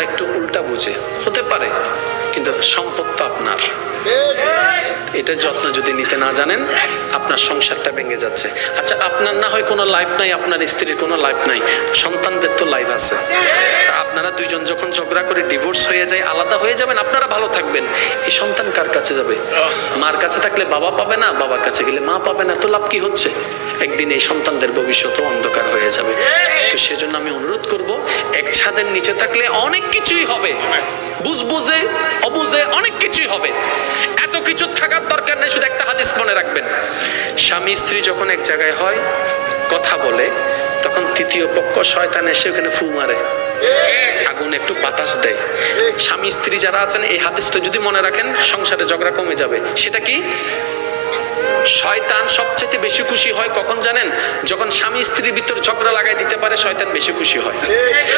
ওরা একটু উল্টা বুঝে, হতে পারে, কিন্তু সম্পদ তো আপনার। এটা যত্ন যদি নিতে না জানেন, আপনার সংসারটা ভেঙে যাচ্ছে। আচ্ছা, আপনার না হয় কোনো লাইফ নাই, আপনার স্ত্রীর কোনো লাইফ নাই, সন্তানদের তো লাইফ আছে। আপনারা দুইজন যখন ঝগড়া করে ডিভোর্স হয়ে যায়, আলাদা হয়ে যাবেন, আপনারা ভালো থাকবেন, এই সন্তান কার কাছে যাবে? মার কাছে থাকলে বাবা পাবে না, বাবার কাছে গেলে মা পাবে না, তো লাভ কি হচ্ছে? একদিন এই সন্তানদের ভবিষ্যৎ অন্ধকার হয়ে যাবে। তো সেজন্য আমি অনুরোধ করব, এক ছাদের নিচে থাকলে অনেক কিছুই হবে, বুঝে অবুঝে অনেক কিছুই হবে। এত কিছু থাকার দরকার নেই, শুধু একটা হাদিস মনে রাখবেন। স্বামী স্ত্রী যখন এক জায়গায় হয়, কথা বলে, তখন তৃতীয় পক্ষ শয়তান এসে ওখানে ফু মারে, আগুন একটু বাতাস দেয়। স্বামী স্ত্রী যারা আছেন, এই হাদিসটা যদি মনে রাখেন, সংসারে ঝগড়া কমে যাবে। সেটা কি? শয়তান সবচেয়ে বেশি খুশি হয় কখন জানেন? যখন স্বামী স্ত্রীর ভিতর ঝগড়া লাগাই দিতে পারে, শয়তান বেশি খুশি হয়।